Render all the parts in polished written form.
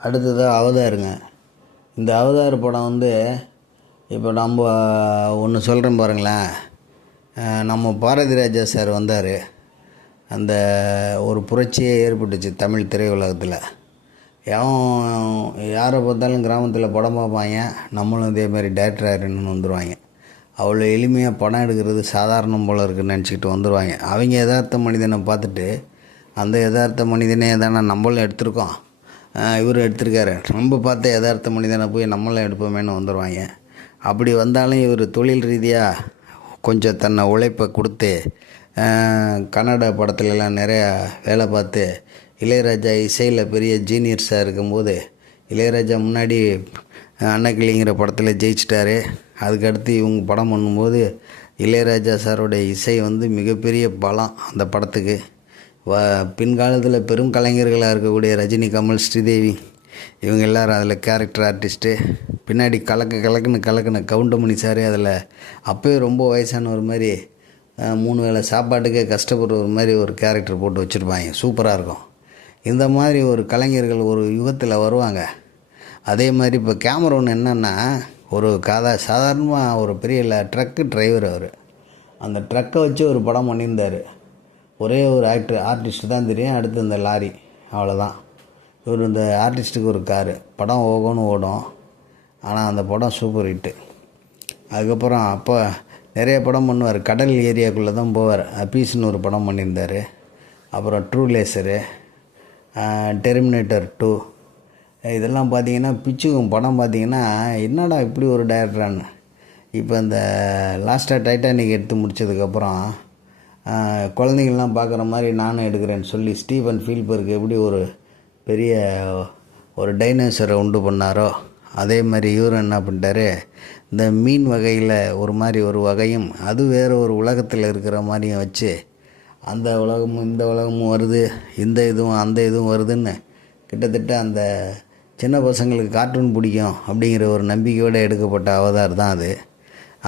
அடுத்ததாக அவதாருங்க. இந்த அவதார் படம் வந்து இப்போ நம்ம ஒன்று சொல்கிறேன் பாருங்களேன். நம்ம பாரதி ராஜா சார் வந்தார். அந்த ஒரு புரட்சியே ஏற்பட்டுச்சு தமிழ் திரையுலகத்தில். யாரை பார்த்தாலும் கிராமத்தில் படம் பார்ப்பாங்க, நம்மளும் இதேமாரி டேரக்டர் ஆகிடணும்னு வந்துடுவாங்க. அவ்வளோ எளிமையாக படம் எடுக்கிறது சாதாரணம் போல் இருக்குன்னு நினச்சிக்கிட்டு வந்துடுவாங்க. அவங்க யதார்த்த மனிதனை பார்த்துட்டு, அந்த யதார்த்த மனிதனே தானே நம்மளும் எடுத்திருக்கோம், இவர் எடுத்திருக்காரு, நம்ம பார்த்த யதார்த்த மனிதனை போய் நம்மளும் எடுப்போமேன்னு வந்துடுவாங்க. அப்படி வந்தாலும் இவர் தொழில் ரீதியாக கொஞ்சம் தன்னை உழைப்பை கொடுத்து கன்னட படத்துலலாம் நிறையா வேலை பார்த்து இளையராஜா இசையில் பெரிய ஜீனியர்ஸாக இருக்கும்போது, இளையராஜா முன்னாடி அன்னக்கிளிங்கிற படத்தில் ஜெயிச்சிட்டாரு. அதுக்கடுத்து இவங்க படம் பண்ணும்போது இளையராஜா சாரோடைய இசை வந்து மிகப்பெரிய பலம் அந்த படத்துக்கு. பின்காலத்தில் பெரும் கலைஞர்களாக இருக்கக்கூடிய ரஜினி, கமல், ஸ்ரீதேவி இவங்க எல்லோரும் அதில் கேரக்டர் ஆர்டிஸ்ட்டு. பின்னாடி கலக்குன்னு கவுண்டமணி சார் அதில் அப்போயே ரொம்ப வயசான ஒரு மாதிரி 3 வேளை சாப்பாட்டுக்கே கஷ்டப்படுற ஒரு மாதிரி ஒரு கேரக்டர் போட்டு வச்சுருப்பாங்க. சூப்பராக இருக்கும். இந்த மாதிரி ஒரு கலைஞர்கள் ஒரு யுகத்தில் வருவாங்க. அதே மாதிரி இப்போ கேமரோன் என்னென்னா, ஒரு சாதாரணமாக ஒரு பெரிய ட்ரக்கு டிரைவர். அவர் அந்த ட்ரக்கை வச்சு ஒரு படம் பண்ணியிருந்தார். ஒரே ஒரு ஆர்டிஸ்ட்டு தான் தெரியும், அடுத்து இந்த லாரி, அவ்வளோதான். இவர் இந்த ஆர்டிஸ்ட்டுக்கு ஒரு காரு. படம் ஓடும். ஆனால் அந்த படம் சூப்பர் ஹிட்டு. அதுக்கப்புறம் அப்போ நிறைய படம் பண்ணுவார். கடல் ஏரியாக்குள்ளே தான் போவார். அப்பீஸ்னு ஒரு படம் பண்ணியிருந்தார். அப்புறம் ட்ரூ லேசரு, டெர்மினேட்டர் 2 இதெல்லாம் பார்த்திங்கன்னா பிச்சுக்கும். படம் பார்த்திங்கன்னா என்னடா இப்படி ஒரு டைரக்டரான்னு. இப்போ இந்த லாஸ்ட்டாக டைட்டானிக் எடுத்து முடித்ததுக்கப்புறம் குழந்தைங்கள்லாம் பார்க்குற மாதிரி நானும் எடுக்கிறேன்னு சொல்லி ஸ்டீஃபன் ஸ்பீல்பர்க் எப்படி ஒரு பெரிய ஒரு டைனோசரை உண்டு பண்ணாரோ, அதே மாதிரி இவரும் என்ன பண்ணிட்டாரு, இந்த மீன் வகையில் ஒரு மாதிரி ஒரு வகையும், அது வேறு ஒரு உலகத்தில் இருக்கிற மாதிரியும் வச்சு, அந்த உலகமும் இந்த உலகமும் வருது, இந்த இதுவும் அந்த இதுவும் வருதுன்னு கிட்டத்தட்ட அந்த சின்ன பசங்களுக்கு கார்ட்டூன் பிடிக்கும் அப்படிங்கிற ஒரு நம்பிக்கையோடு எடுக்கப்பட்ட அவதார் தான் அது.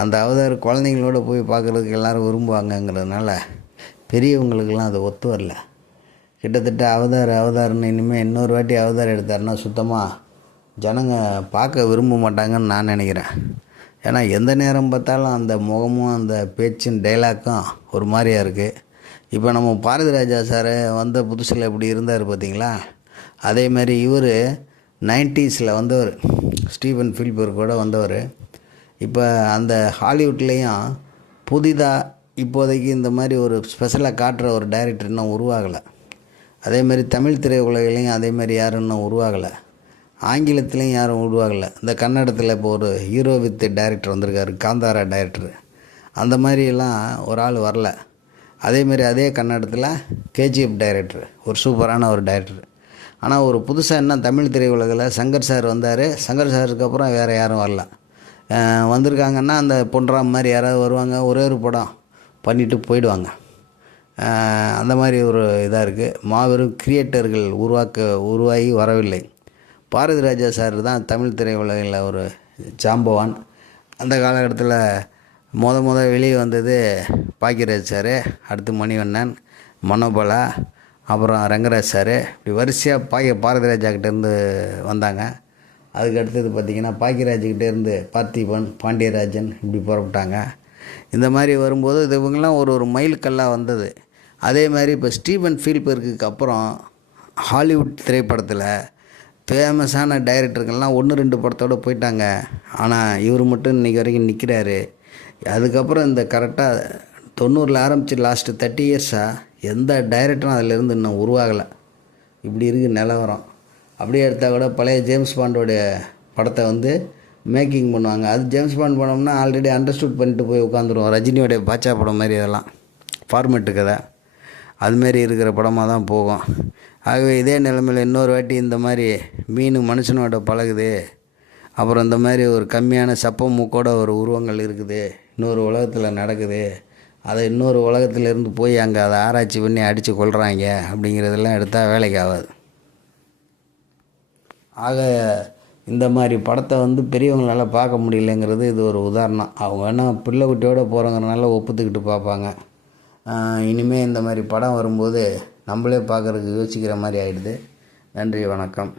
அந்த அவதார் குழந்தைங்களோட போய் பார்க்குறதுக்கு எல்லோரும் விரும்புவாங்கங்கிறதுனால பெரியவங்களுக்கெல்லாம் அது ஒத்து வரல. கிட்டத்தட்ட அவதார்னு இனிமேல் இன்னொரு வாட்டி அவதார் எடுத்தாருன்னா சுத்தமாக ஜனங்க பார்க்க விரும்ப மாட்டாங்கன்னு நான் நினைக்கிறேன். ஏன்னா எந்த நேரம் பார்த்தாலும் அந்த முகமும் அந்த பேச்சும் டைலாக்கும் ஒரு மாதிரியாக இருக்குது. இப்போ நம்ம பாரதி ராஜா சார் வந்த புதுசில் எப்படி இருந்தார் பார்த்தீங்களா, அதே மாதிரி இவர் 90s வந்தவர். ஸ்டீஃபன் ஸ்பீல்பர்க்கோட வந்தவர். இப்போ அந்த ஹாலிவுட்லேயும் புதிதாக இப்போதைக்கு இந்த மாதிரி ஒரு ஸ்பெஷலாக காட்டுற ஒரு டைரக்டர் இன்னும் உருவாகலை. அதே மாதிரி தமிழ் திரையுலகிலையும் அதே மாதிரி யாரும் இன்னும் உருவாகலை. ஆங்கிலத்துலேயும் யாரும் உருவாகலை. இந்த கன்னடத்தில் இப்போ ஒரு ஹீரோ வித் டைரக்டர் வந்திருக்காரு, காந்தாரா டைரக்டர். அந்த மாதிரியெல்லாம் ஒரு ஆள் வரல. அதேமாரி அதே கன்னடத்தில் KGF டைரக்டர், ஒரு சூப்பரான ஒரு டைரக்டர். ஆனால் ஒரு புதுசாக என்ன தமிழ் திரையுலகில் சங்கர் சார் வந்தார். சங்கர் சாருக்கு அப்புறம் வேறு யாரும் வரல. வந்திருக்காங்கன்னா அந்த பொன்ராம் மாதிரி யாராவது வருவாங்க, ஒரே ஒரு படம் பண்ணிவிட்டு போயிடுவாங்க. அந்த மாதிரி ஒரு இதாக இருக்குது. மாபெரும் கிரியேட்டர்கள் உருவாகி வரவில்லை. பாரதி ராஜா சார் தான் தமிழ் திரையுலகில் ஒரு ஜாம்பவான். அந்த காலகட்டத்தில் வெளியே வந்தது பாக்கியராஜ் சார், அடுத்து மணிவண்ணன், மனோபலா, அப்புறம் ரங்கராஜ் சார். இப்படி வரிசையாக பாரதி ராஜாக்கிட்டேருந்து வந்தாங்க. அதுக்கு அடுத்தது பார்த்திங்கன்னா பாக்கியராஜ்கிட்டேருந்து பார்த்திபன், பாண்டியராஜன் இப்படி புறப்பட்டாங்க. இந்த மாதிரி வரும்போது இவங்கெல்லாம் ஒரு மைல்கல்லாக வந்தது. அதே மாதிரி இப்போ ஸ்டீஃபன் ஸ்பீல்பர்க்கு அப்புறம் ஹாலிவுட் திரைப்படத்தில் ஃபேமஸான டைரக்டருங்கள்லாம் 1-2 படத்தோடு போயிட்டாங்க. ஆனால் இவர் மட்டும் இன்றைக்கி வரைக்கும் நிற்கிறாரு. அதுக்கப்புறம் இந்த கரெக்டாக 90 ஆரம்பித்து லாஸ்ட்டு 30 இயர்ஸாக எந்த டைரக்டரும் அதிலேருந்து இன்னும் உருவாகலை. இப்படி இருக்குது நிலவரம். அப்படியே எடுத்தால் கூட பழைய ஜேம்ஸ் பாண்டோடைய படத்தை வந்து மேக்கிங் பண்ணுவாங்க. அது ஜேம்ஸ் பாண்ட் படம்னா ஆல்ரெடி அண்டர்ஸ்டூட் பண்ணிட்டு போய் உட்காந்துருவோம். ரஜினியோடைய பாட்சா படம் மாதிரி இதெல்லாம் ஃபார்மேட்டு கதை அதுமாரி இருக்கிற படமாக தான் போகும். ஆகவே இதே நிலைமையில் இன்னொரு வாட்டி இந்த மாதிரி மீன் மனுஷனோட பழகுது, அப்புறம் இந்த மாதிரி ஒரு கம்மியான சப்ப மூக்கோட ஒரு உருவங்கள் இருக்குது, இன்னொரு உலகத்தில் நடக்குது, அதை இன்னொரு உலகத்திலேருந்து போய் அங்கே அதை ஆராய்ச்சி பண்ணி அடித்து கொள்கிறாங்க அப்படிங்கிறதெல்லாம் எடுத்தால் வேலைக்கு ஆகாது. ஆக இந்த மாதிரி படத்தை வந்து பெரியவங்களால் பார்க்க முடியலைங்கிறது இது ஒரு உதாரணம். அவங்க வேணால் பிள்ளை குட்டியோடு போகிறவங்கிறனால ஒப்புத்துக்கிட்டு பார்ப்பாங்க. இனிமேல் இந்த மாதிரி படம் வரும்போது நம்மளே பார்க்குறதுக்கு யோசிக்கிற மாதிரி ஆகிடுது. நன்றி, வணக்கம்.